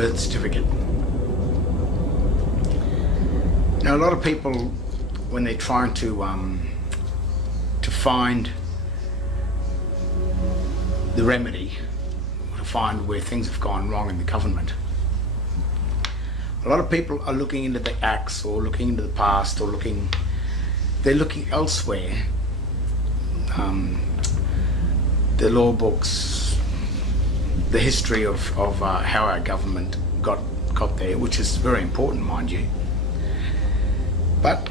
birth certificate. Now, a lot of people, when they're trying to find the remedy, to find where things have gone wrong in the government, a lot of people are looking into the acts or looking into the past, or they're looking elsewhere. The law books, the history of how our government got there, which is very important, mind you. But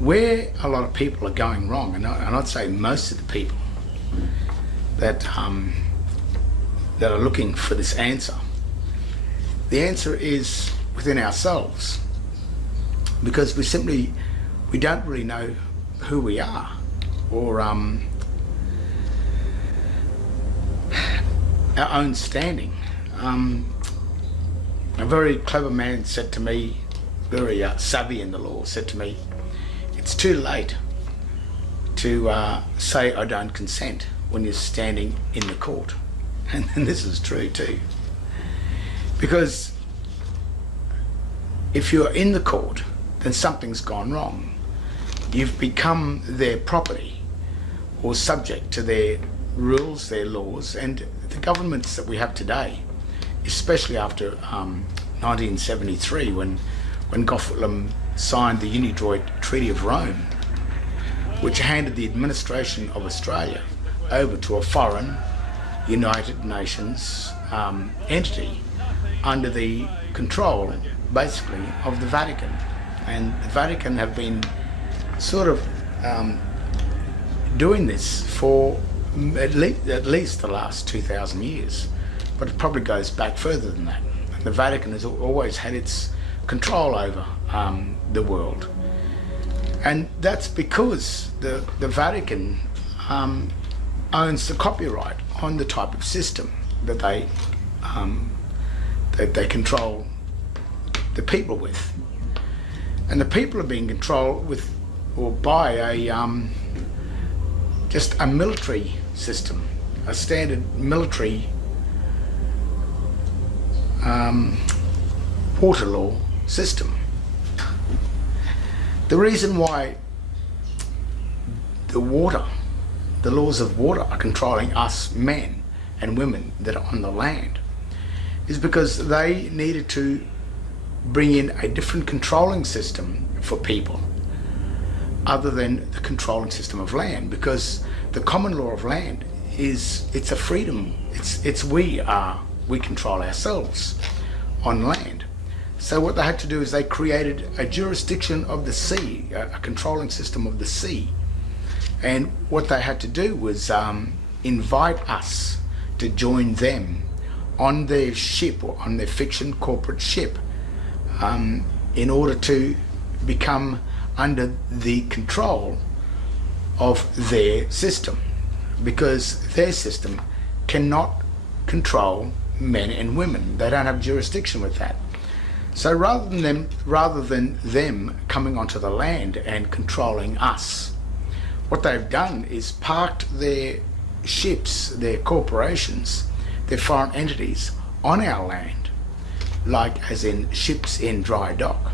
where a lot of people are going wrong, and I'd say most of the people that are looking for this answer, the answer is within ourselves, because we don't really know who we are, or our own standing. A very clever man said to me, very savvy in the law, said to me, it's too late to say I don't consent when you're standing in the court. And this is true too. Because if you're in the court, then something's gone wrong. You've become their property, or subject to their rules, their laws, and the governments that we have today, especially after 1973, when Gough-Whitlam signed the Unidroit Treaty of Rome, which handed the administration of Australia over to a foreign United Nations entity under the control, basically, of the Vatican. And the Vatican have been sort of doing this for at least the last 2,000 years, but it probably goes back further than that. The Vatican has always had its control over the world, and that's because the Vatican owns the copyright on the type of system that they control the people with, and the people are being controlled with or by just a military system, a standard military water law system. The reason why the laws of water are controlling us men and women that are on the land is because they needed to bring in a different controlling system for people other than the controlling system of land, because the common law of land it's a freedom. It's we control ourselves on land. So what they had to do is they created a jurisdiction of the sea, a controlling system of the sea. And what they had to do was invite us to join them on their ship, or on their fiction corporate ship, in order to become under the control of their system, because their system cannot control men and women. They don't have jurisdiction with that. So rather than them coming onto the land and controlling us, what they've done is parked their ships, their corporations, their foreign entities on our land, like as in ships in dry dock.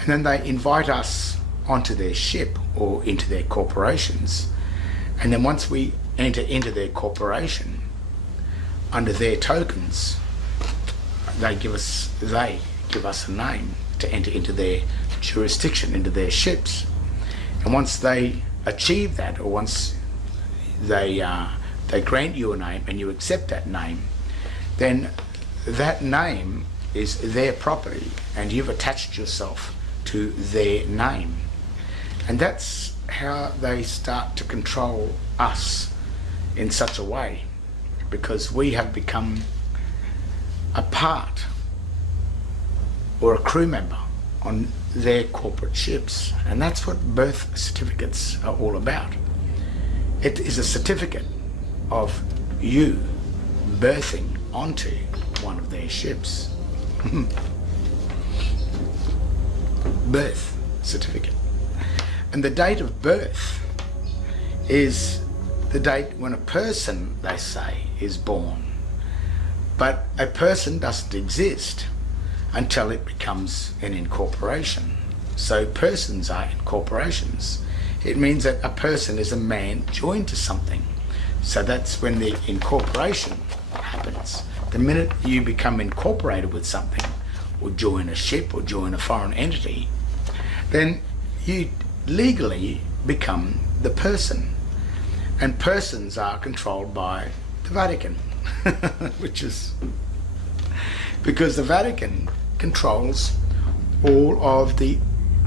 And then they invite us onto their ship or into their corporations. And then once we enter into their corporation, under their tokens, they give us a name to enter into their jurisdiction, into their ships. And once they achieve that, or once they grant you a name and you accept that name, then that name is their property and you've attached yourself to their name. And that's how they start to control us in such a way, because we have become a part or a crew member on their corporate ships. And that's what birth certificates are all about. It is a certificate of you birthing onto one of their ships. Birth certificate. And the date of birth is the date when a person, they say, is born. But a person doesn't exist until it becomes an incorporation. So persons are incorporations. It means that a person is a man joined to something. So that's when the incorporation happens. The minute you become incorporated with something, or join a ship, or join a foreign entity, then you legally become the person. And persons are controlled by the Vatican, which is because the Vatican controls all of the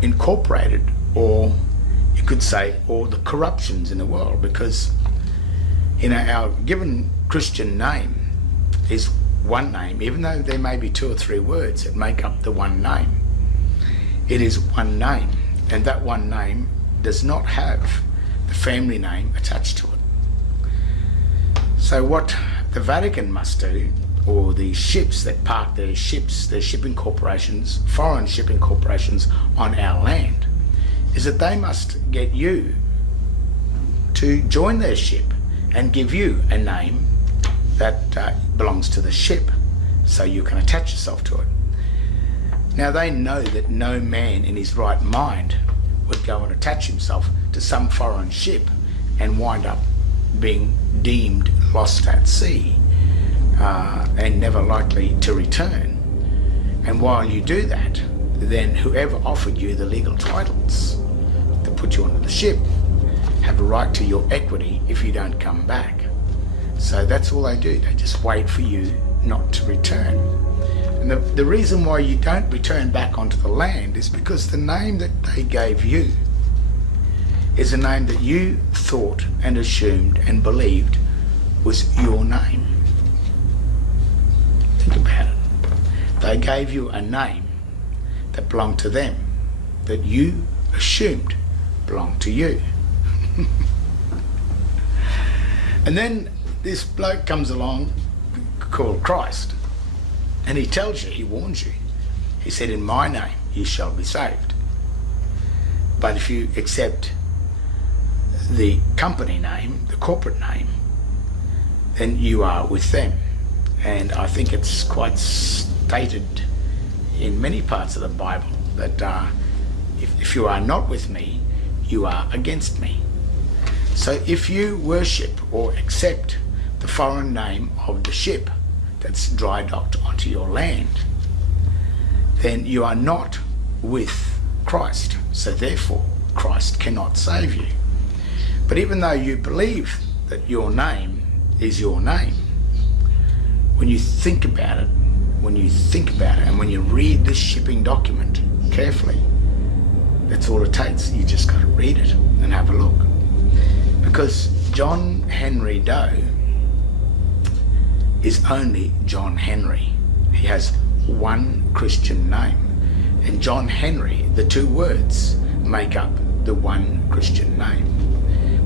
incorporated, or you could say all the corruptions in the world, because our given Christian name is one name, even though there may be 2 or 3 words that make up the one name. It is one name, and that one name does not have the family name attached to it. So what the Vatican must do, or the ships that park their ships, their shipping corporations, foreign shipping corporations on our land, is that they must get you to join their ship and give you a name that belongs to the ship, so you can attach yourself to it. Now they know that no man in his right mind would go and attach himself to some foreign ship and wind up being deemed lost at sea and never likely to return. And while you do that, then whoever offered you the legal titles to put you onto the ship have a right to your equity if you don't come back. So that's all they do. They just wait for you not to return. And the reason why you don't return back onto the land is because the name that they gave you is a name that you thought and assumed and believed was your name. Think about it. They gave you a name that belonged to them, that you assumed belonged to you. And then this bloke comes along called Christ, and he tells you, he warns you. He said, in my name you shall be saved. But if you accept the company name, the corporate name, then you are with them. And I think it's quite stated in many parts of the Bible that if you are not with me, you are against me. So if you worship or accept the foreign name of the ship that's dry docked onto your land, then you are not with Christ. So therefore, Christ cannot save you. But even though you believe that your name is your name, when you think about it, and when you read this shipping document carefully, that's all it takes. You just got to read it and have a look. Because John Henry Doe is only John Henry. He has one Christian name. And John Henry, the 2 words, make up the one Christian name.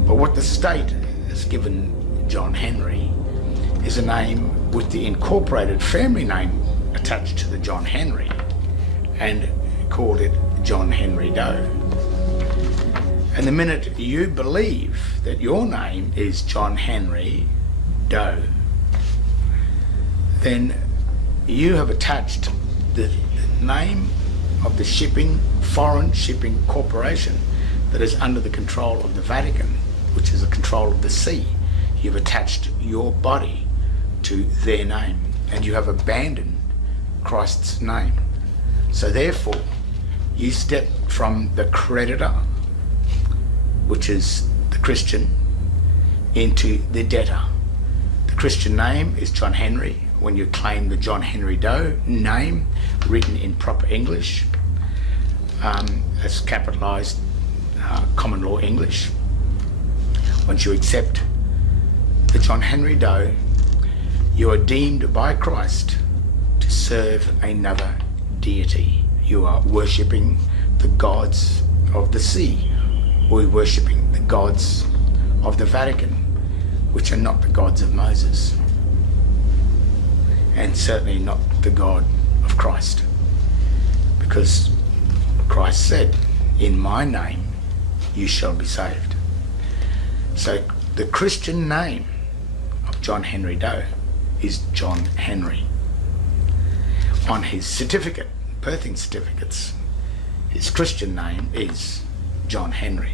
But what the state has given John Henry is a name with the incorporated family name attached to the John Henry, and called it John Henry Doe. And the minute you believe that your name is John Henry Doe, then you have attached the name of the foreign shipping corporation that is under the control of the Vatican, which is the control of the sea. You've attached your body to their name, and you have abandoned Christ's name. So therefore, you step from the creditor, which is the Christian, into the debtor. The Christian name is John Henry. When you claim the John Henry Doe name, written in proper English, as capitalized common law English, once you accept the John Henry Doe, you are deemed by Christ to serve another deity. You are worshipping the gods of the sea, or worshipping the gods of the Vatican, which are not the gods of Moses, and certainly not the God of Christ, because Christ said, in my name you shall be saved. So the Christian name of John Henry Doe is John Henry. on his certificate, birthing certificates, his Christian name is John Henry.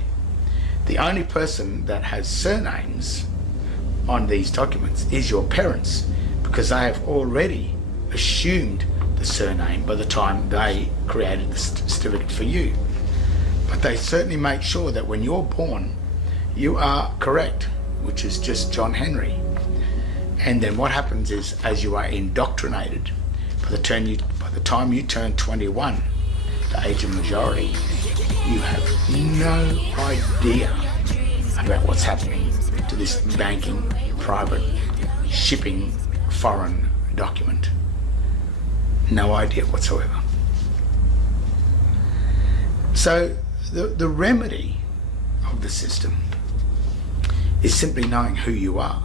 The only person that has surnames on these documents is your parents, because they have already assumed the surname by the time they created the certificate for you. But they certainly make sure that when you're born, you are correct, which is just John Henry. And then what happens is, as you are indoctrinated, by the time you turn 21, the age of majority, you have no idea about what's happening to this banking, private, shipping, foreign document. No idea whatsoever. So the remedy of the system is simply knowing who you are.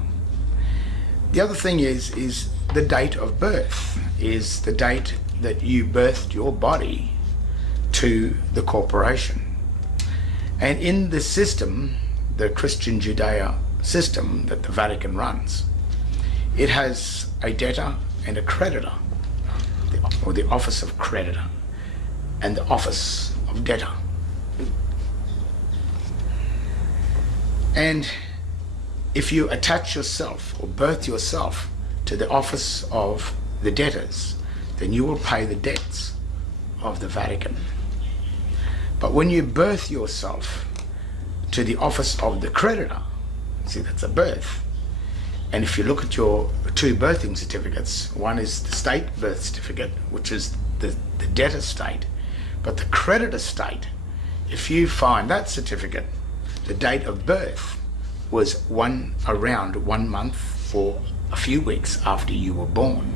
The other thing is the date of birth, is the date that you birthed your body to the corporation. And in the system, the Christian Judea system that the Vatican runs, it has a debtor and a creditor, or the office of creditor and the office of debtor. And if you attach yourself or birth yourself to the office of the debtors, then you will pay the debts of the Vatican. But when you birth yourself to the office of the creditor, see, that's a birth. And if you look at your two birthing certificates, one is the state birth certificate, which is the debtor state, but the creditor state, if you find that certificate, the date of birth was around 1 month or a few weeks after you were born.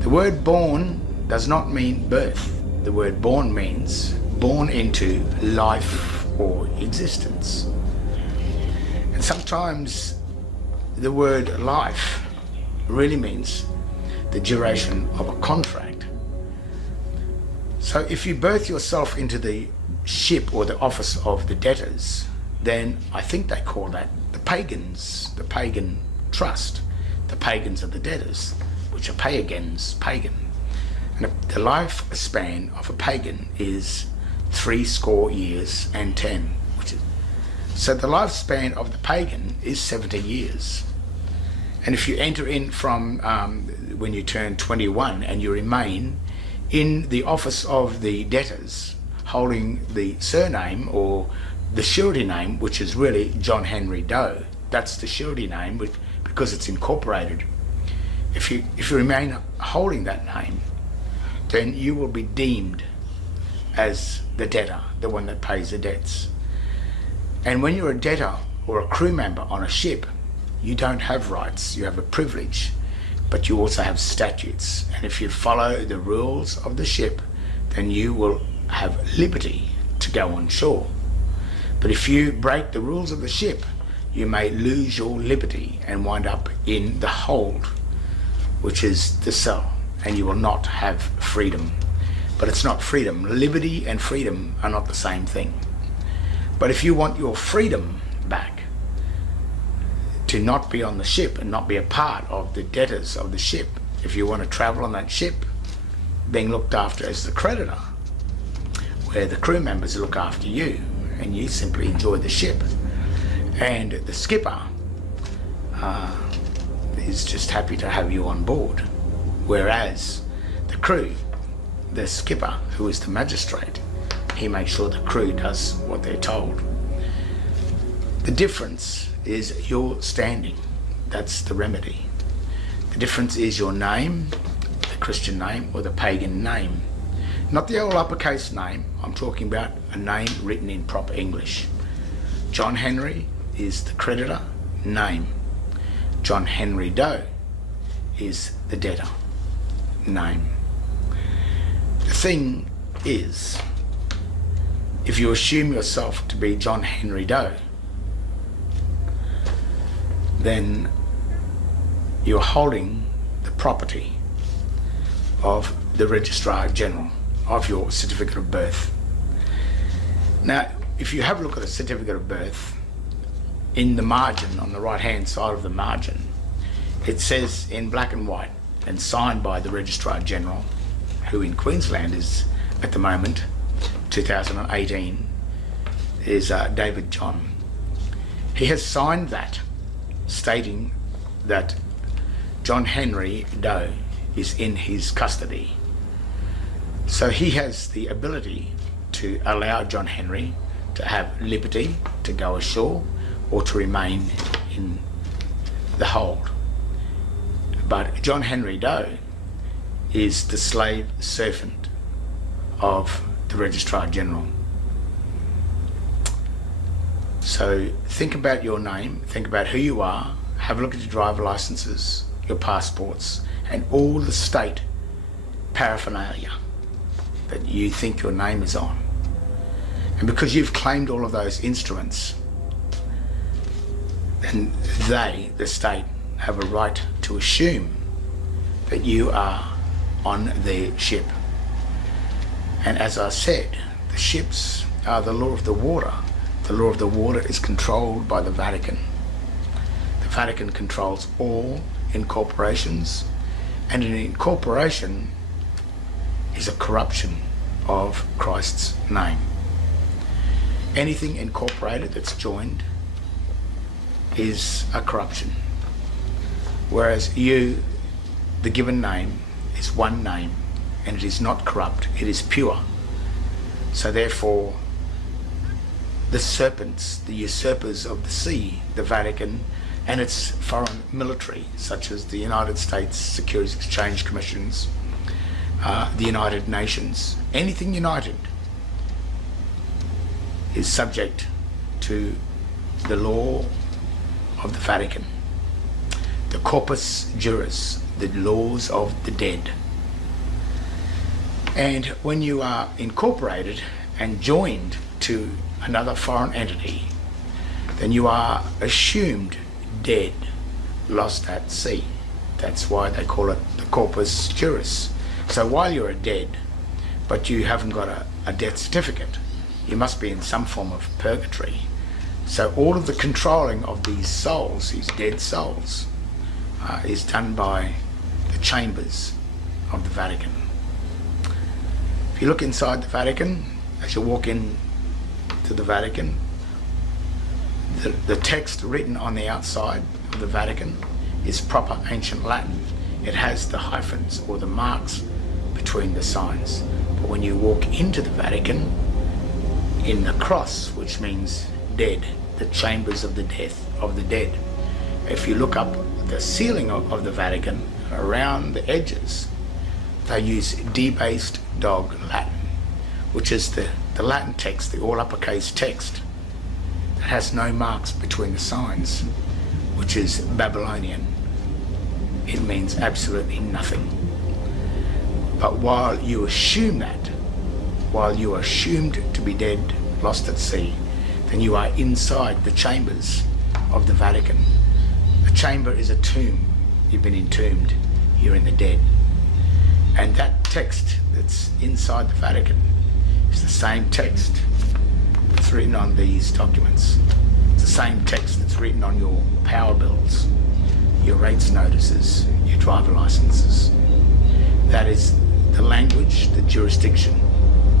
The word born does not mean birth. The word born means born into life or existence. And sometimes the word life really means the duration of a contract. So if you birth yourself into the ship or the office of the debtors, then I think they call that the pagans, the pagan trust. The pagans are the debtors, which are pagans, pagan. And the lifespan of a pagan is 70 years and 10. So the lifespan of the pagan is 70 years. And if you enter in from when you turn 21 and you remain in the office of the debtors, holding the surname or the surety name, which is really John Henry Doe, that's the surety name because it's incorporated. If you remain holding that name, then you will be deemed as the debtor, the one that pays the debts. And when you're a debtor or a crew member on a ship, you don't have rights, you have a privilege, but you also have statutes. And if you follow the rules of the ship, then you will have liberty to go on shore. But if you break the rules of the ship, you may lose your liberty and wind up in the hold, which is the cell, and you will not have freedom. But it's not freedom. Liberty and freedom are not the same thing. But if you want your freedom back, to not be on the ship and not be a part of the debtors of the ship, if you want to travel on that ship, being looked after as the creditor, where the crew members look after you and you simply enjoy the ship, and the skipper is just happy to have you on board, whereas the crew, the skipper, who is the magistrate, he makes sure the crew does what they're told. The difference is your standing. That's the remedy. The difference is your name, the Christian name or the pagan name. Not the old uppercase name. I'm talking about a name written in proper English. John Henry is the creditor name. John Henry Doe is the debtor name. The thing is, if you assume yourself to be John Henry Doe, then you're holding the property of the Registrar General of your certificate of birth. Now, if you have a look at a certificate of birth, in the margin, on the right hand side of the margin, it says in black and white, and signed by the Registrar General, who in Queensland is at the moment, 2018, is David John. He has signed that, stating that John Henry Doe is in his custody. So he has the ability to allow John Henry to have liberty to go ashore or to remain in the hold. But John Henry Doe is the slave servant of the Registrar General. So think about your name, think about who you are, have a look at your driver licenses, your passports, and all the state paraphernalia that you think your name is on. And because you've claimed all of those instruments, then they, the state, have a right to assume that you are on their ship. And as I said, the ships are the law of the water. The law of the water is controlled by the Vatican. The Vatican controls all incorporations, and an incorporation is a corruption of Christ's name. Anything incorporated that's joined is a corruption. Whereas you, the given name, is one name, and it is not corrupt, it is pure. So therefore, the serpents, the usurpers of the sea, the Vatican, and its foreign military, such as the United States Securities Exchange Commissions, the United Nations, anything united is subject to the law of the Vatican, the corpus juris, the laws of the dead. And when you are incorporated and joined to another foreign entity, then you are assumed dead, lost at sea. That's why they call it the corpus juris. So while you're dead, but you haven't got a death certificate, you must be in some form of purgatory. So all of the controlling of these souls, these dead souls, is done by the chambers of the Vatican. If you look inside the Vatican, as you walk in to the Vatican, the text written on the outside of the Vatican is proper ancient Latin. It has the hyphens or the marks between the signs. But when you walk into the Vatican, in the cross, which means dead, the chambers of the dead, if you look up the ceiling of the Vatican, around the edges, they use debased dog Latin, which is the Latin text, the all uppercase text, that has no marks between the signs, which is Babylonian. It means absolutely nothing. But while you assume that, while you are assumed to be dead, lost at sea, then you are inside the chambers of the Vatican. A chamber is a tomb. You've been entombed. You're in the dead. And that text that's inside the Vatican is the same text that's written on these documents. It's the same text that's written on your power bills, your rates notices, your driver licenses. That is the language, the jurisdiction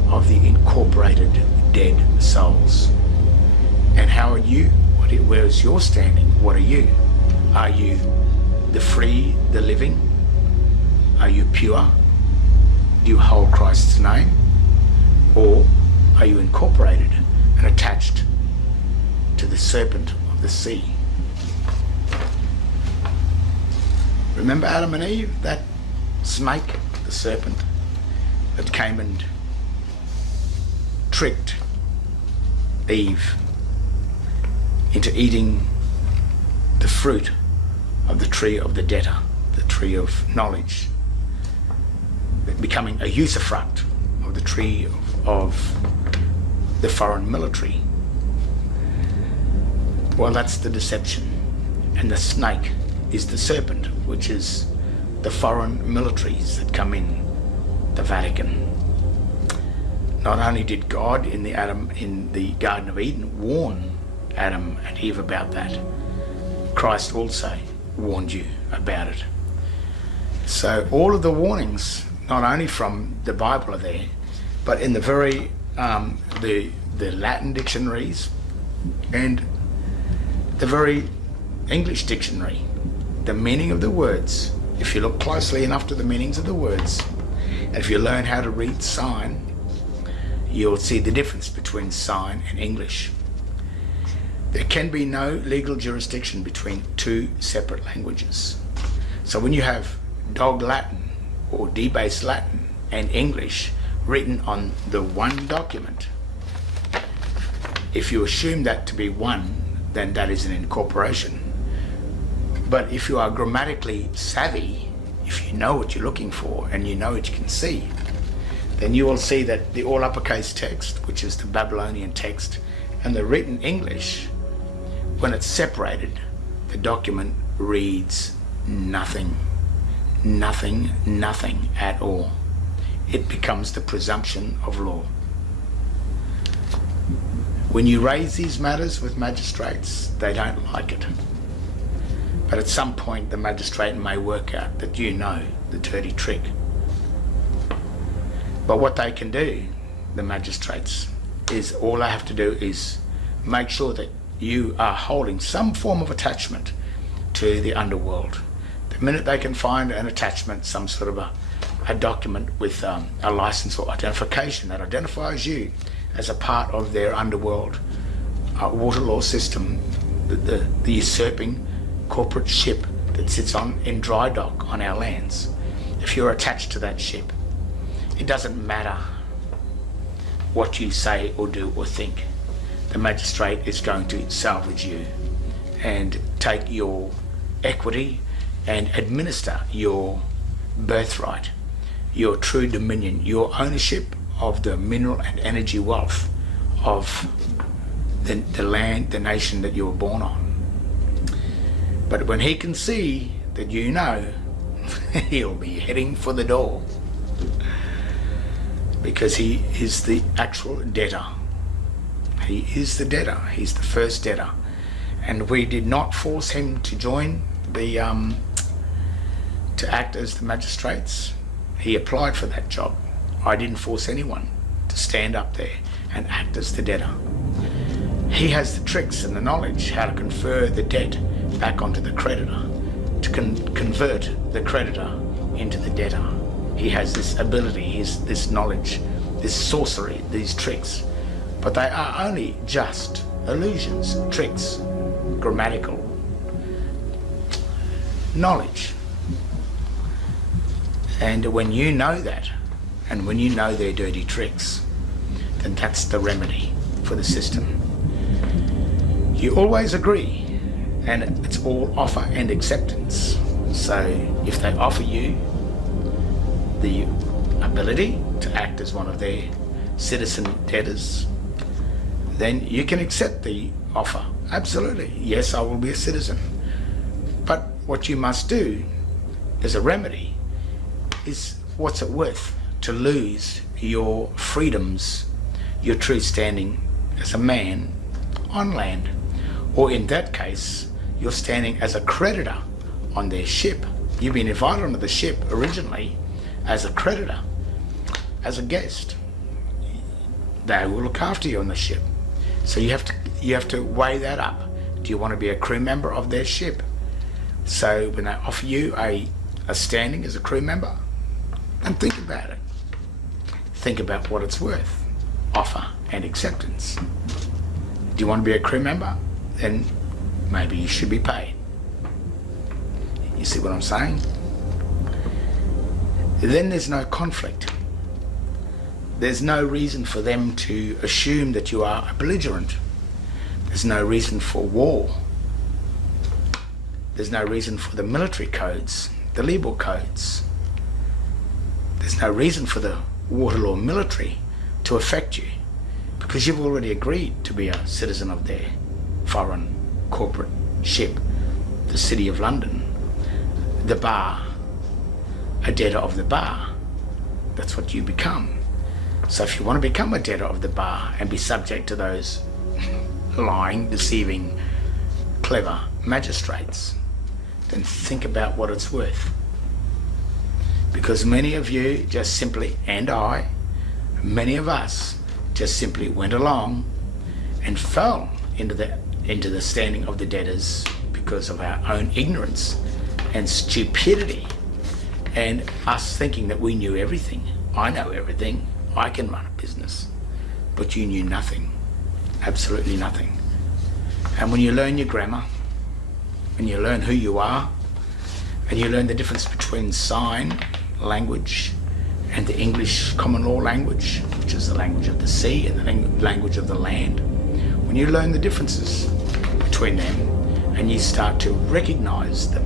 of the incorporated dead souls. And how are you? Where is your standing? What are you? Are you the free, the living? Are you pure? Do you hold Christ's name? Or are you incorporated and attached to the serpent of the sea? Remember Adam and Eve? That snake, the serpent, that came and tricked Eve into eating the fruit of the tree of the debtor, the tree of knowledge, becoming a usufruct of the tree of the foreign military. Well, that's the deception. And the snake is the serpent, which is the foreign militaries that come in the Vatican. Not only did God in the Garden of Eden warn Adam and Eve about that, Christ also warned you about it. So all of the warnings, not only from the Bible are there, but in the very the Latin dictionaries and the very English dictionary, the meaning of the words. If you look closely enough to the meanings of the words, and if you learn how to read sign, you'll see the difference between sign and English. There can be no legal jurisdiction between two separate languages. So when you have dog Latin or debased Latin and English written on the one document, if you assume that to be one, then that is an incorporation. But if you are grammatically savvy, if you know what you're looking for and you know what you can see, then you will see that the all uppercase text, which is the Babylonian text, and the written English, when it's separated, the document reads nothing, nothing, nothing at all. It becomes the presumption of law. When you raise these matters with magistrates, they don't like it. But at some point the magistrate may work out that you know the dirty trick. But what they can do, the magistrates, is all they have to do is make sure that you are holding some form of attachment to the underworld. The minute they can find an attachment, some sort of a document with a license or identification that identifies you as a part of their underworld water law system, the usurping corporate ship that sits in dry dock on our lands, if you're attached to that ship, it doesn't matter what you say or do or think. The magistrate is going to salvage you and take your equity and administer your birthright, your true dominion, your ownership of the mineral and energy wealth of the land, the nation that you were born on. But when he can see that you know, he'll be heading for the door, because he is the actual debtor. He is the debtor. He's the first debtor. And we did not force him to join the to act as the magistrates. He applied for that job. I didn't force anyone to stand up there and act as the debtor. He has the tricks and the knowledge how to confer the debt back onto the creditor, to convert the creditor into the debtor. He has this ability, this knowledge, this sorcery, these tricks. But they are only just illusions, tricks, grammatical knowledge. And when you know that, and when you know their dirty tricks, then that's the remedy for the system. You always agree, and it's all offer and acceptance. So if they offer you the ability to act as one of their citizen debtors, then you can accept the offer. Absolutely, yes, I will be a citizen. But what you must do as a remedy is, what's it worth to lose your freedoms, your true standing as a man on land? Or in that case, you're standing as a creditor on their ship. You've been invited onto the ship originally as a creditor, as a guest. They will look after you on the ship. So you have to weigh that up. Do you want to be a crew member of their ship? So when they offer you a standing as a crew member, then think about it. Think about what it's worth. Offer and acceptance. Do you want to be a crew member? Then maybe you should be paid. You see what I'm saying? Then there's no conflict. There's no reason for them to assume that you are a belligerent. There's no reason for war. There's no reason for the military codes, the legal codes. There's no reason for the water law military to affect you, because you've already agreed to be a citizen of their foreign corporate ship, the City of London, the bar, a debtor of the bar. That's what you become. So if you want to become a debtor of the bar and be subject to those lying, deceiving, clever magistrates, then think about what it's worth. Because many of you just simply, and many of us just simply went along and fell into the standing of the debtors because of our own ignorance and stupidity, and us thinking that we knew everything. I know everything, I can run a business. But you knew nothing, absolutely nothing. And when you learn your grammar, when you learn who you are, and you learn the difference between sign language and the English common law language, which is the language of the sea and the language of the land, when you learn the differences between them and you start to recognize them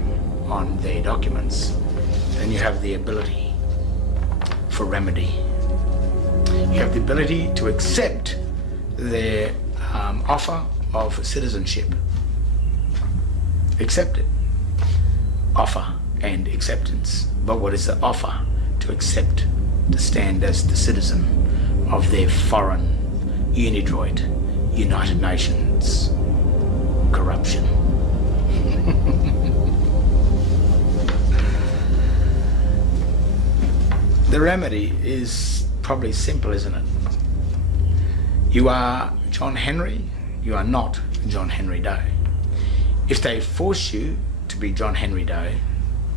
on their documents, then you have the ability for remedy. You have the ability to accept their offer of citizenship. Accept it. Offer and acceptance. But what is the offer? To accept, to stand as the citizen of their foreign, unidroit, United Nations corruption. The remedy is probably simple, isn't it? You are John Henry, you are not John Henry Doe. If they force you to be John Henry Doe,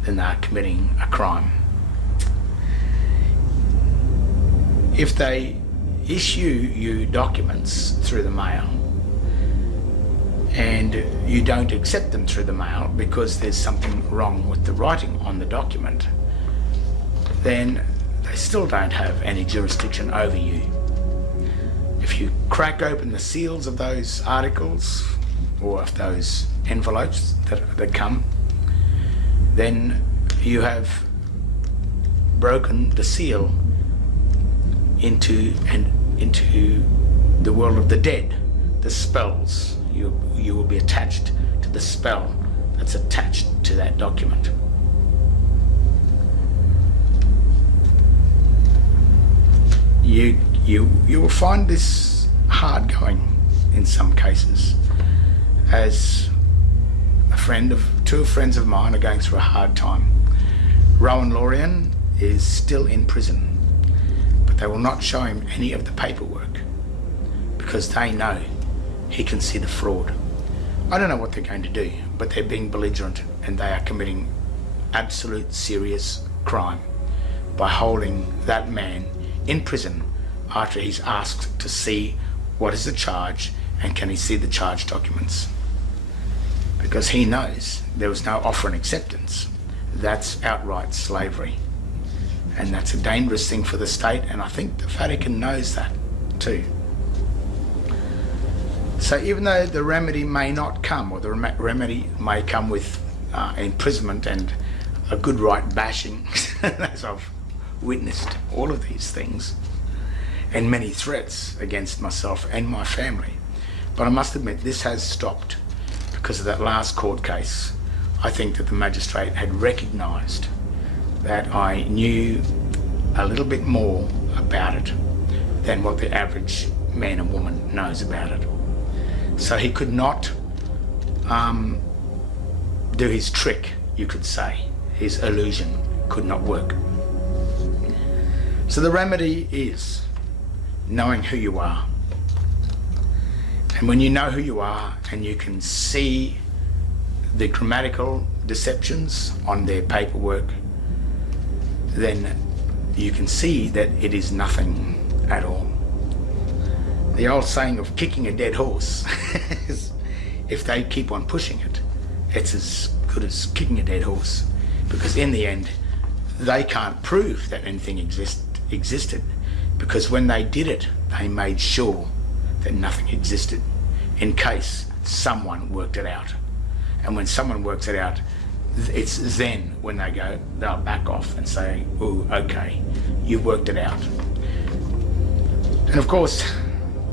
then they are committing a crime. If they issue you documents through the mail and you don't accept them through the mail because there's something wrong with the writing on the document, then they still don't have any jurisdiction over you. If you crack open the seals of those articles or of those envelopes that come, then you have broken the seal into the world of the dead, the spells. You will be attached to the spell that's attached to that document. You will find this hard going in some cases, as two friends of mine are going through a hard time. Rowan Lorian is still in prison, but they will not show him any of the paperwork because they know he can see the fraud. I don't know what they're going to do, but they're being belligerent and they are committing absolute serious crime by holding that man in prison after he's asked to see what is the charge and can he see the charge documents. Because he knows there was no offer and acceptance. That's outright slavery. And that's a dangerous thing for the state, and I think the Vatican knows that too. So even though the remedy may not come, or the remedy may come with imprisonment and a good right bashing, as I've witnessed all of these things, and many threats against myself and my family. But I must admit, this has stopped because of that last court case. I think that the magistrate had recognised that I knew a little bit more about it than what the average man and woman knows about it. So he could not do his trick, you could say. His illusion could not work. So the remedy is knowing who you are. And when you know who you are and you can see the grammatical deceptions on their paperwork, then you can see that it is nothing at all. The old saying of kicking a dead horse is, if they keep on pushing it, it's as good as kicking a dead horse, because in the end they can't prove that anything existed, because when they did it, they made sure that nothing existed in case someone worked it out. And when someone works it out, it's then when they'll back off and say, oh, okay, you've worked it out. And of course,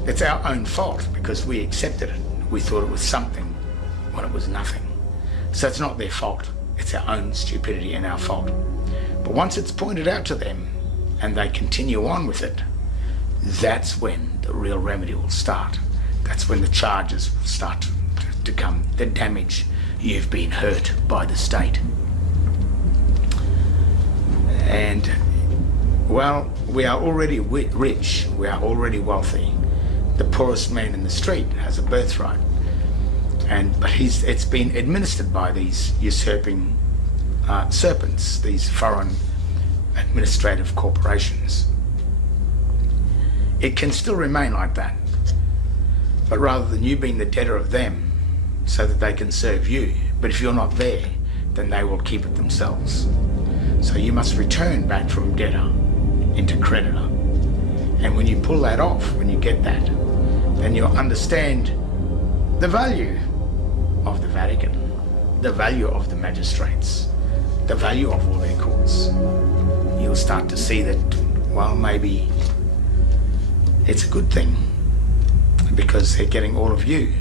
it's our own fault because we accepted it. We thought it was something when it was nothing. So it's not their fault. It's our own stupidity and our fault. But once it's pointed out to them and they continue on with it, that's when the real remedy will start. That's when the charges will start to come. The damage, you've been hurt by the state. And well, we are already rich, we are already wealthy. The poorest man in the street has a birthright, but it's been administered by these usurping serpents, these foreign administrative corporations. It can still remain like that, but rather than you being the debtor of them so that they can serve you, but if you're not there, then they will keep it themselves. So you must return back from debtor into creditor. And when you pull that off, when you get that, then you'll understand the value of the Vatican, the value of the magistrates, the value of all their courts. You'll start to see that, well, maybe it's a good thing, because they're getting all of you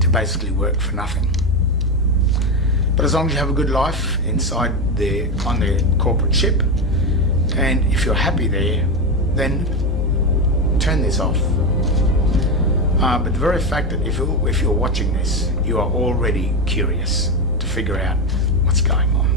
to basically work for nothing. But as long as you have a good life inside on the corporate ship, and if you're happy there, then turn this off. But the very fact that if you're watching this, you are already curious to figure out what's going on.